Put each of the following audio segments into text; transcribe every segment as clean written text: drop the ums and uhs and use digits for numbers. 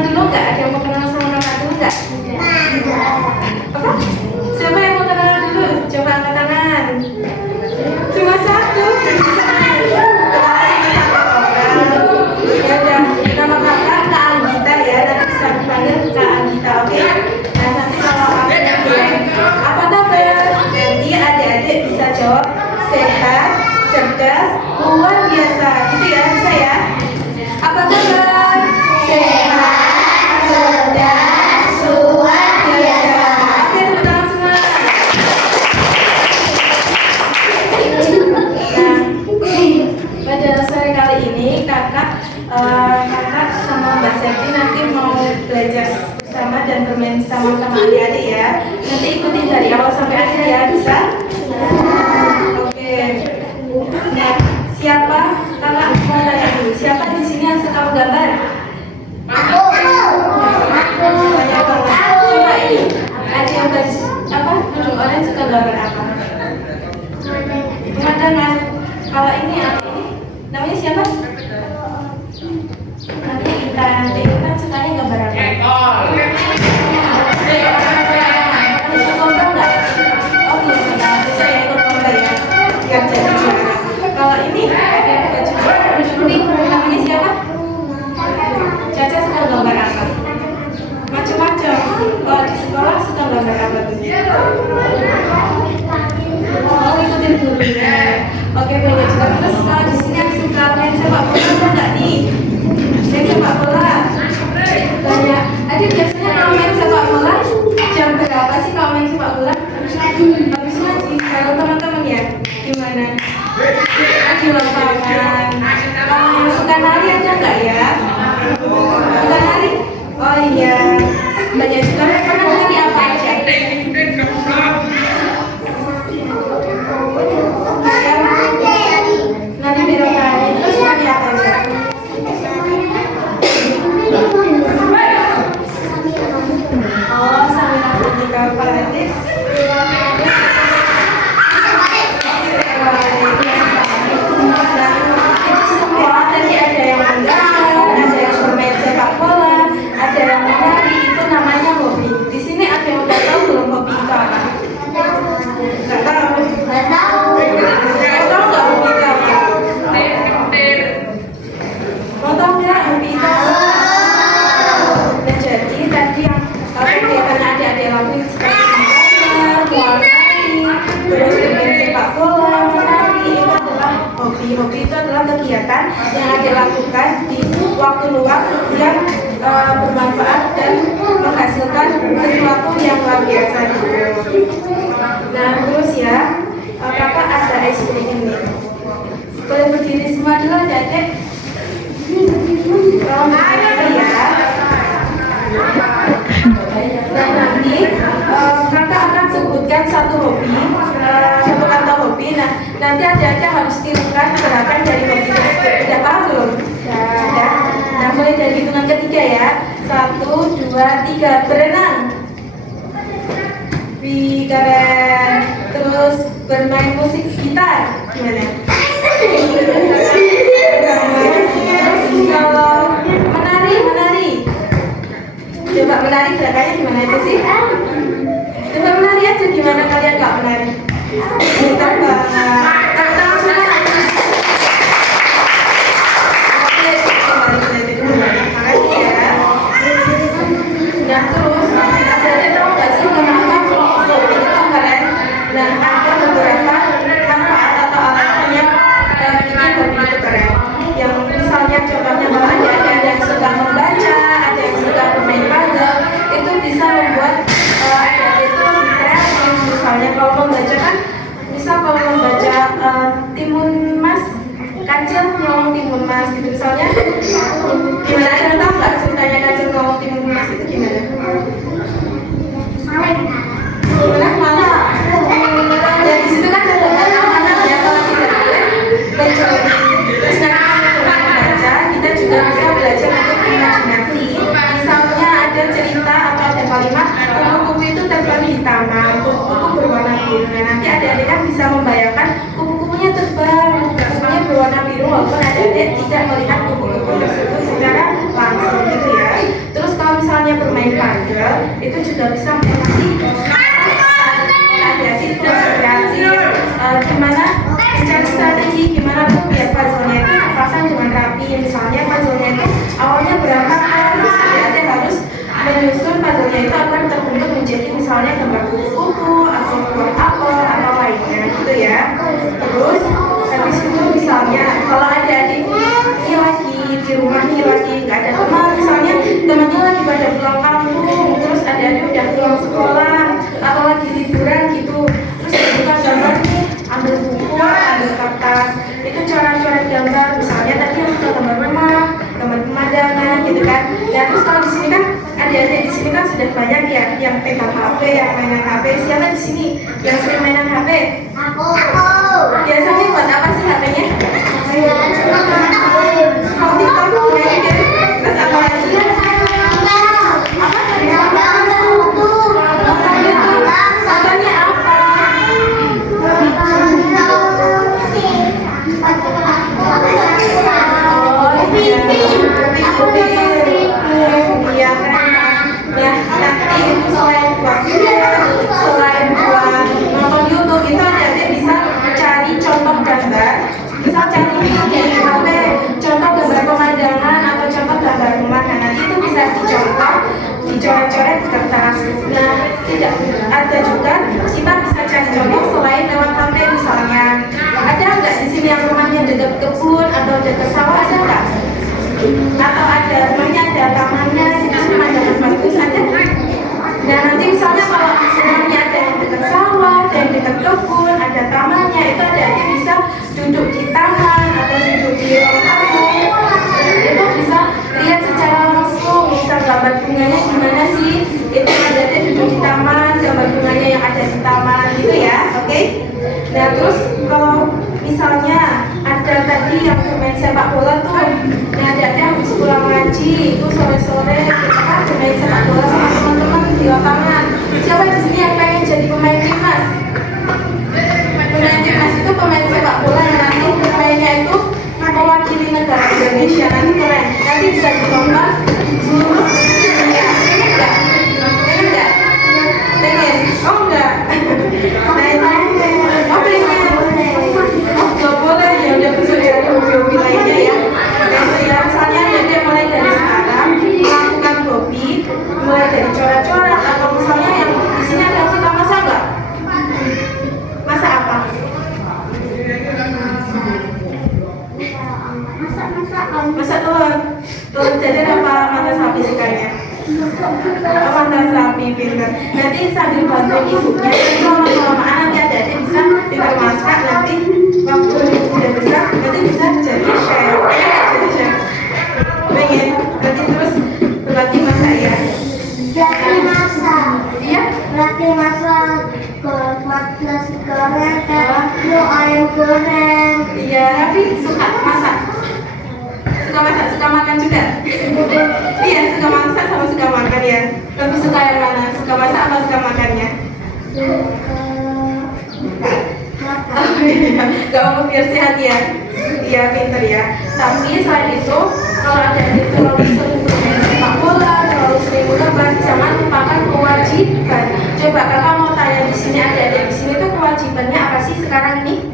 kenalan dulu nggak? Ada yang mau kenalan sama kakak dulu nggak? Apa? Siapa yang mau kenalan dulu? Coba angkat tangan. Cuma satu. Ya udah, nama kakak Kak Anggita ya. Nanti bisa dipanggil Kak Anggita, oke? Nah nanti kalau aku bilang apa kabar? Nanti adik-adik bisa jawab sehat, cerdas, luar biasa. Gitu ya, bisa ya? Apa kabar? Sehat, cerdas, luar biasa. Oke, tepuk tangan semua. Nah, pada sore kali ini kakak sama Mbak Septi nanti mau belajar bersama dan bermain sama-sama adik-adik ya. Nanti ikutin dari awal sampai akhir ya, bisa? Oke. Nah, siapa? Kakak mau tanya dulu. Siapa di sini yang suka menggambar? Banyak banget. Coba ini. Ada yang apa? Hidung orang suka gambar apa? Pemandangan. Kalau ini apa ini? Namanya siapa? Namanya Intan. Intan sukanya gambar apa? Ikut lomba nggak? Oh belum pernah. Bisa ya ikut lomba ya. Biar jadi juara. Kalau ini ada yang baju pink. Namanya siapa? Caca suka gambar apa? Macam-macam. Kalau di sekolah suka gambar apa tuh? Oh ikutin gurunya. Oke boleh juga. Terus kalau di sini yang suka main sepak bola ada nggak nih? Main sepak bola banyak. Adik biasanya kalau main sepak bola jam berapa sih kalau main sepak bola? Habis ngaji. Kalau teman-teman ya gimana? Di lapangan. Kalau yang suka nari ada nggak ya? Suka nari? Oh iya. Banyak juga. Pernah nari apa aja? Nari birokrasi. Terus nari apa aja? Oh, sambil nari di kapal aja. Tadi ada yang menggambar, ada yang bermain sepak bola, ada yang menari, itu namanya hobi. Di sini ada yang udah tahu belum hobi itu apa? Nggak tahu. Nggak tahu. Nggak tahu nggak hobi itu apa? Mau tahu nggak hobi itu apa? Nah jadi tadi yang kegiatan adik-adik lakuin seperti menari, terus bermain sepak bola, menari, itu adalah hobi. Hobi itu adalah kegiatan yang adik lakukan di waktu luang yang bermanfaat dan menghasilkan sesuatu yang luar biasa gitu. Nah terus ya, kakak ada ice cream ini. Boleh berdiri semua dulu adik-adik. Kalau berdiri ya. Dan nanti kakak akan sebutkan satu hobi, satu kata hobi. Nah nanti adik-adik harus tirukan gerakan dari hobi tersebut. Udah paham belum? Udah. Nah mulai dari hitungan ketiga ya. 1, 2, 3. Berenang. Wih keren. Terus bermain musik gitar. Gimana? Terus kalau menari. Coba menari gerakannya gimana itu sih? Coba menari aja gimana kalian nggak menari? Bentar banget. Tangan semua. Oke, kembali ke dulu. Makasih ya. Nah terus, adik-adik tahu nggak sih kenapa hobi itu keren? Nah ada beberapa manfaat atau alasan yang bikin hobi itu keren. Yang misalnya contohnya kalau ada yang suka membaca, ada yang suka bermain puzzle, itu bisa membuat adik-adik itu lebih kreatif. Misalnya kalau membaca kan, misal kalau membaca Timun Mas, Kancil nyolong Timun Mas gitu misalnya. Gimana ada yang tahu nggak ceritanya Kancil nyolong Timun Mas itu gimana? Gimana malah? Dan di situ kan ada anak-anak ya kalau tidak boleh mencuri. Terus nanti membaca kita juga bisa belajar untuk imajinasi. Misalnya ada cerita atau ada kalimat kupu-kupu itu terbang di taman, kupu-kupu berwarna biru. Nah nanti adik-adik kan bisa membayangkan kupu-kupunya terbang, kupu-kupunya berwarna biru walaupun adik-adik tidak melihat kupu-kupu tersebut secara langsung gitu ya. Terus itu juga bisa menjadi adik-adik kreatif. Gimana mencari strategi, gimana tuh biar puzzle-nya itu terpasang dengan rapi. Misalnya puzzle-nya itu awalnya berantakan, terus adik-adik harus menyusun puzzle-nya itu agar terbentuk menjadi misalnya gambar kuku atau buah apel atau lainnya gitu ya. Terus habis itu misalnya kalau adik-adik ini lagi di rumah nih lagi nggak ada teman, misalnya temannya lagi pada pulang kampung, terus adik-adik udah pulang sekolah atau lagi liburan gitu, terus bukan gambar nih, ambil buku, ambil kertas, itu coret-coret gambar, misalnya tadi yang sudah gambar rumah, gambar pemandangan gitu kan. Ya terus kalau di sini kan adik-adik di sini kan sudah banyak ya yang pegang HP, yang mainan HP. Siapa di sini yang sering mainan HP? Aku. Biasanya buat apa sih HP-nya? Kalau TikTok main game, terus apa lagi? Apa tadi? Contohnya apa? Oh iya, iya kan? Ya nanti itu selain buat nonton YouTube itu adik-adik bisa cari contoh gambar, bisa cari di HP contoh gambar pemandangan atau contoh gambar rumah. Nah nanti itu bisa dicontoh, dicoret-coret di kertas. Nah tidak ada juga kita bisa cari contoh selain lewat HP. Misalnya ada nggak di sini yang rumahnya dekat kebun atau dekat sawah, ada nggak? Atau ada rumahnya ada tamannya, itu pemandangan bagus ada. Nah nanti misalnya kalau rumahnya ada yang dekat sawah, ada yang dekat kebun, ada tamannya, itu adik-adik bisa duduk di taman atau duduk di ruang tamu. Itu bisa lihat secara langsung, bisa gambar bunganya gimana sih. Itu adik-adik duduk di taman, gambar bunganya yang ada di taman gitu ya, oke? Nah terus kalau misalnya ada tadi yang bermain sepak bola tuh, nah adik-adik habis pulang ngaji itu sore-sore kita bermain sepak bola sama teman-teman di lapangan. Siapa di sini yang pengen jadi pemain timnas? Pemain timnas itu pemain sepak bola yang nanti pemainnya itu mewakili negara Indonesia, nanti keren. Nanti bisa ditonton seluruh dunia. Pengen nggak? Pengen nggak? Pengen? Oh enggak? Nah itu oh pengen? Oh nggak boleh, ya udah bisa cari hobi-hobi lainnya ya. Nah itu ya, misalnya dia mulai dari sekarang melakukan hobi, mulai dari coret-coret atau misalnya yang di sini ada yang suka masak nggak? Masak apa? Masak telur. Telur dadar apa mata sapi sukanya? Oh, mata sapi, pintar. Nanti sambil bantuin ibunya, nanti lama-lamaan nanti adik-adik bisa pintar masak. Nanti waktu udah besar, nanti bisa jadi chef. Pengen nggak jadi chef? Pengen. Nanti terus berlatih masak ya. Berlatih masak. Iya? Berlatih masak nasi goreng, ayam goreng. Iya, Raffi suka masak. Suka masak, suka makan juga. Iya, suka masak sama suka makan ya. Lebih suka yang mana? Suka masak apa suka makannya? Oh iya, gak mau biar sehat ya. Iya, pinter ya. Tapi selain itu, kalau ada yang terlalu sering bermain sepak bola, terlalu sering berlebar, jangan lupakan kewajiban. Coba kakak mau tanya di sini, ada di sini tuh kewajibannya apa sih sekarang ini?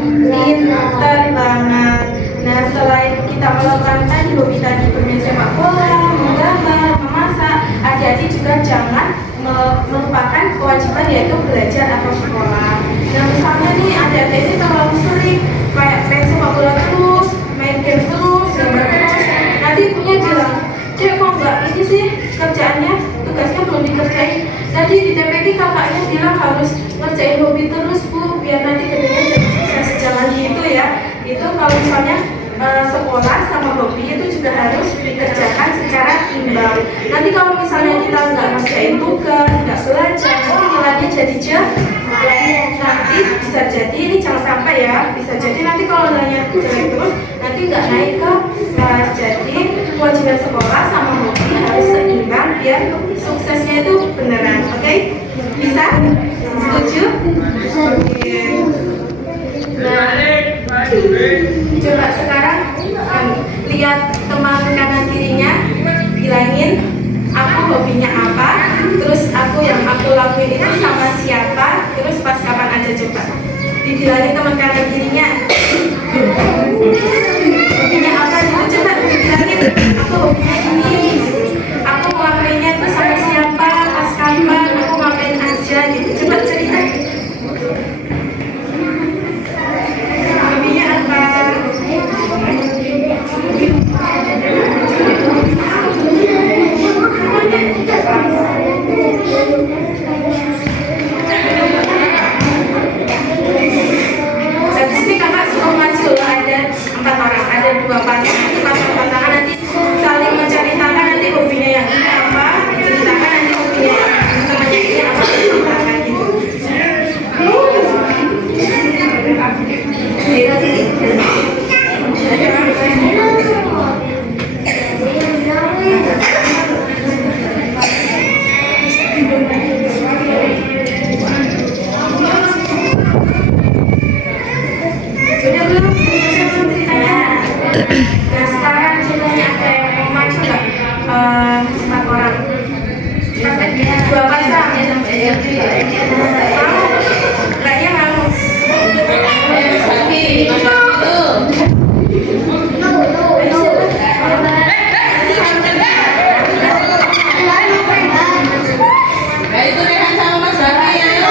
Pinter banget. Nah selain kita melakukan tadi hobi tadi bermain sepak bola, menggambar, memasak, adik-adik juga jangan melupakan kewajiban yaitu belajar atau sekolah. Nah misalnya nih adik-adik ini terlalu sering kayak main sepak bola terus, main game terus, gambar terus, nanti ibunya bilang, "Cek kok nggak ini sih kerjaannya, tugasnya belum dikerjain. Tadi di TPK kakaknya bilang harus ngerjain hobi terus bu, biar nanti gedenya jadi sukses." Jangan gitu ya. Itu kalau misalnya sekolah sama hobi itu juga harus dikerjakan secara imbang. Nanti kalau misalnya kita nggak ngerjain tugas, nggak belajar, nanti nilainya jadi jelek. Nanti bisa jadi ini jangan sampai ya. Bisa jadi nanti kalau nilainya jelek terus, nanti nggak naik ke kelas. Jadi kewajiban sekolah sama hobi harus seimbang biar suksesnya itu beneran. Oke? Bisa? Setuju? Oke. Nah, coba sekarang lihat teman kanan kirinya, bilangin aku hobinya apa, Iya. Kayaknya mau. Safi, itu. Nah, itu Rehan sama Mas Safi, ayo.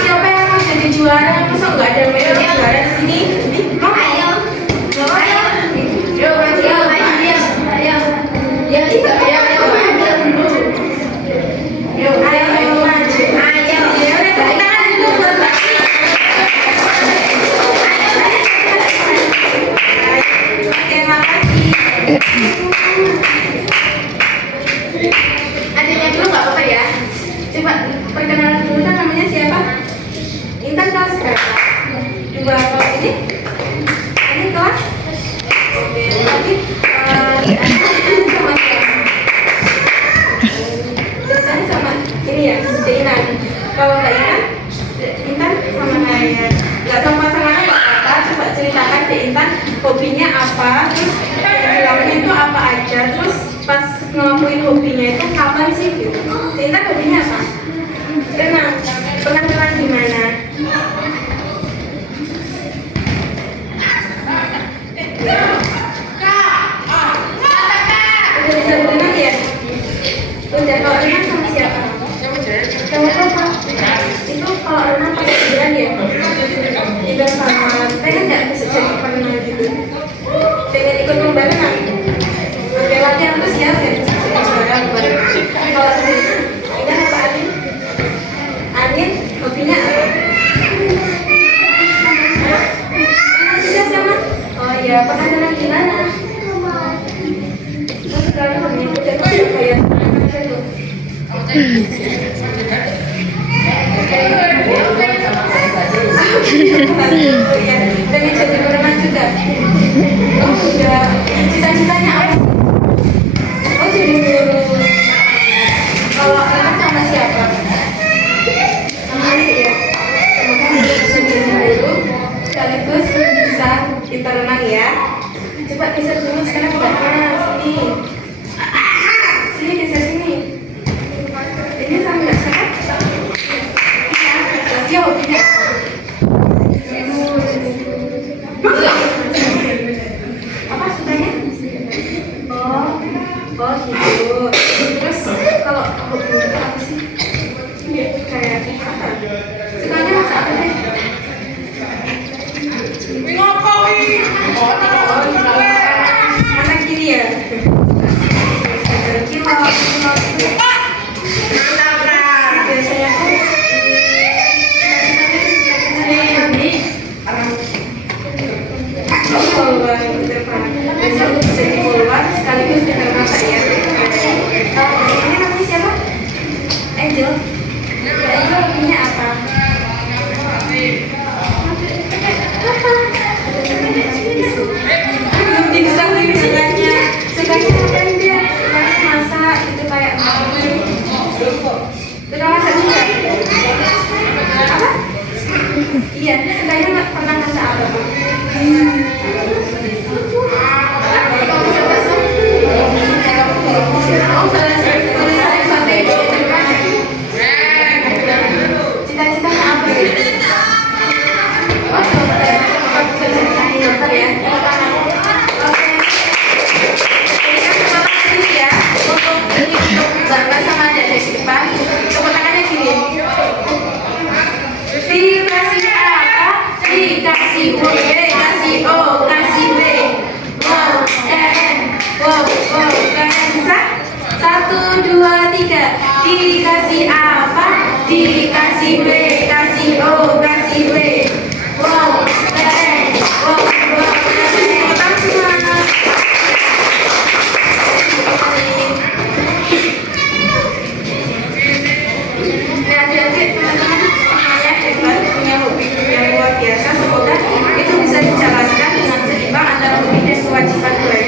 Siapa yang mau jadi juara? Masa nggak ada yang juara di sini? Ayo. Adanya dulu nggak apa-apa ya. Coba perkenalan dulu, kan namanya siapa? Intan kelas berapa? 2 kelas ini? Ini kelas? Oke, nanti sama siapa? Ceritanya sama ini ya, Intan. Kalau Kak Intan sama Naya. Nggak sama pasangannya nggak apa-apa. Coba ceritakan Kak Intan hobinya apa, terus yang dilakuin itu apa aja, terus pas ngelakuin hobinya itu kapan sih gitu? Intan hobinya apa? Renang. Pernah renang di mana? Udah bisa berenang ya? Udah. Kalau renang sama siapa? Sama papa. Itu kalau renang pakai jalan ya? Tidak sama. Pengen nggak bisa jadi perenang gitu? Pengen ikut lomba renang? Oke, latihan terus ya, biar bisa jadi juara. Kalau Intan apa Anin? Anin hobinya apa? Sudah sama? Oh iya, pernah renang di mana? Sekali hobinya udah kayak pengen jadi perenang juga. Oh udah. Cita-citanya apa? Oh jadi guru. Kalau renang sama siapa? Sama adik ya. Semoga bisa jadi guru sekaligus bisa pintar renang ya. Coba geser dulu sekarang mbaknya sini. Sini geser sini. Ini sama nggak siapa? Dia hobinya apa sukanya? Oh gitu. Terus kalau hobinya apa sih? Kayak apa? Sukanya masak apa deh? Masak kiri ya? Biasanya tuh jadi keluar sekaligus kita masak ya. Ini namanya siapa? Angel. Angel punya apa? Bisa lebih sukanya apa dia? Masak itu kayak suka masak juga. Apa? Iya, sukanya nggak pernah masak apa? Cita-citanya apa sih? Dikasih apa? Dikasih B, kasih O, kasih W. Wow, keren. Wow, wow, keren. Potong semua. Nah, adik-adik teman-teman semuanya hebat, punya hobi yang luar biasa. Semoga itu bisa dijalankan dengan seimbang antara hobi dan kewajiban belajar.